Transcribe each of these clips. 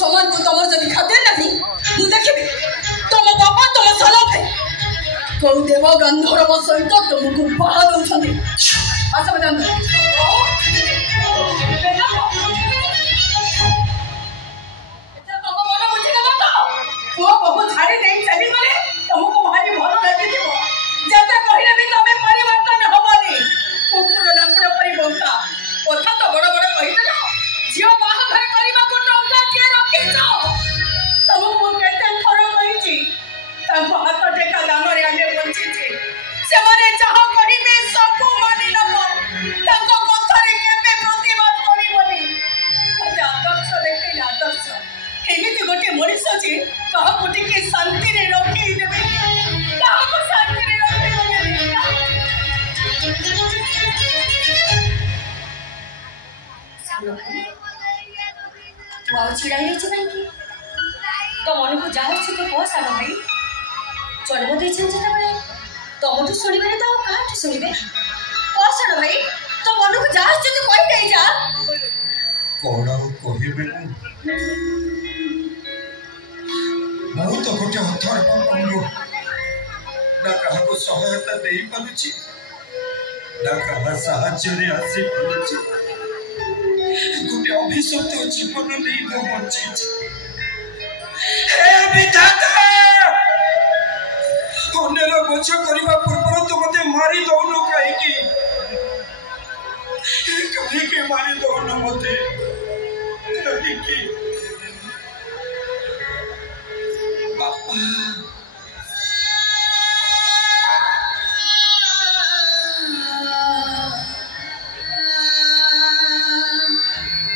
समान को तुम जब खाते नहीं मु देखबी तुम बापा तुम साला भाई कौ देव गंधर्व सहित तुमको बाहा दौरान आस बदान पुआ बहु झाड़ी नहीं चली गले तुमको भारी भल लगे जते कहले भी तमे परिवर्तन हबनी कुकुर लांगुड़ परि बंका कथा तो बड़ बड़ कहि देला जियो बाहा घर करबा को टंका के रखिछ तुमको केते थरो कहिची ताको हाथ टेका दान रे आमे बंची छी से माने चाह कहिबे सब मानि नबो ताको कथा रे केबे प्रतिवाद करिबनी अरे आदर्श देखैला आदर्श एमिति गोटे मनीष जी कहा गोटे के शांति रे रखी देबे कहा को शांति रे रखी देबे सालो भाई तू आओ छिड़ा रे छ भाई की तो मन को जाहो से को सालो भाई जन्म दे छन जता बळे तमठु सुनिबे तो काठु सुनिबे को सालो भाई तो मन को जाहो से तो कहि नहीं जा कोड़ा कहिबे मु तो गोटे हथर पंगु ना कहा को सहायता दे पारुची ना कहा साहाय्य रे आसी पारुची गोटे अभिशप्त जीवन नहीं मु बंची हे विधाता अन्यर बोझ करबा पूर्व तो मते मारी दौनो काहे के मारी दौनो मते काहे की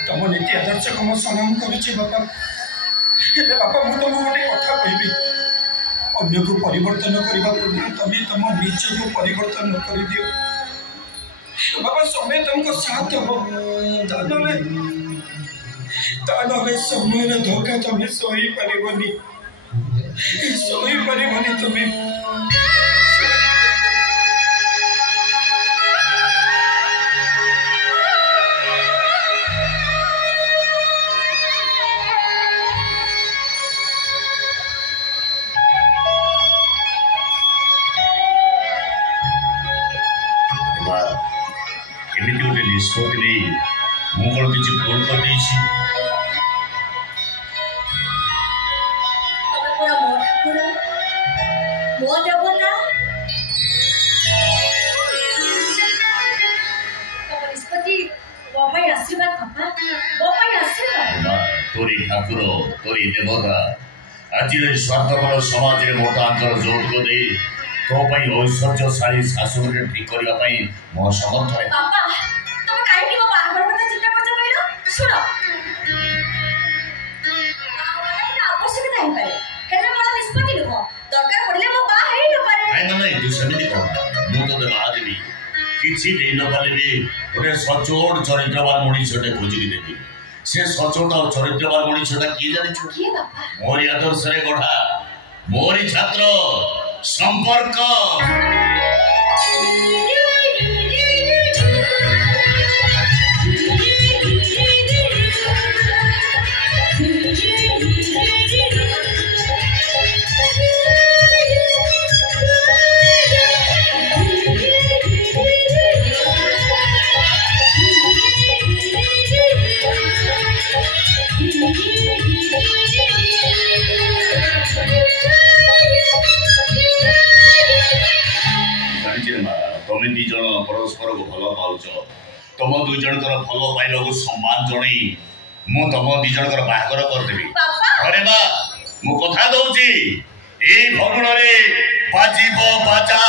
तुम नीति आदर्श को मो सम्मान करुचे बापा हेले बापा मु तुम गोटे कथा कहबी अन्य को परिवर्तन करबा पूर्व तभी तुम निज को परिवर्तन कर दियो बाबा समय तुमको साथ हो तानले समय रे धोखा तुम सोई परिबनी सोई परिबनी तुम्हें एमती गोटे निष्पत्ति नहीं मुझे किसी भूल कर तोरी ठाकुर तोरी देवता आज स्वार्थपर समाज में मोटांकर यौतुक दे तो ऐश्वर्यशाली शाशु ठीक करने मो समर्थ है किसी न पारे भी गोटे सचोट चरित्रवान मनीषटे खोजिकी देवी से सचोट और चरित्रवान मनीषटा किए जानी मोरी आदर्श गढ़ा मोरी छात्र संपर्क तुम दीज परस्पर को भल पाच तुम दुई जन भल पाइबा सम्मान जन मु तुम दीज बाहागर करदेवी अरे बा मु कथा दौची ए फगुण रे बाजिब बाजा।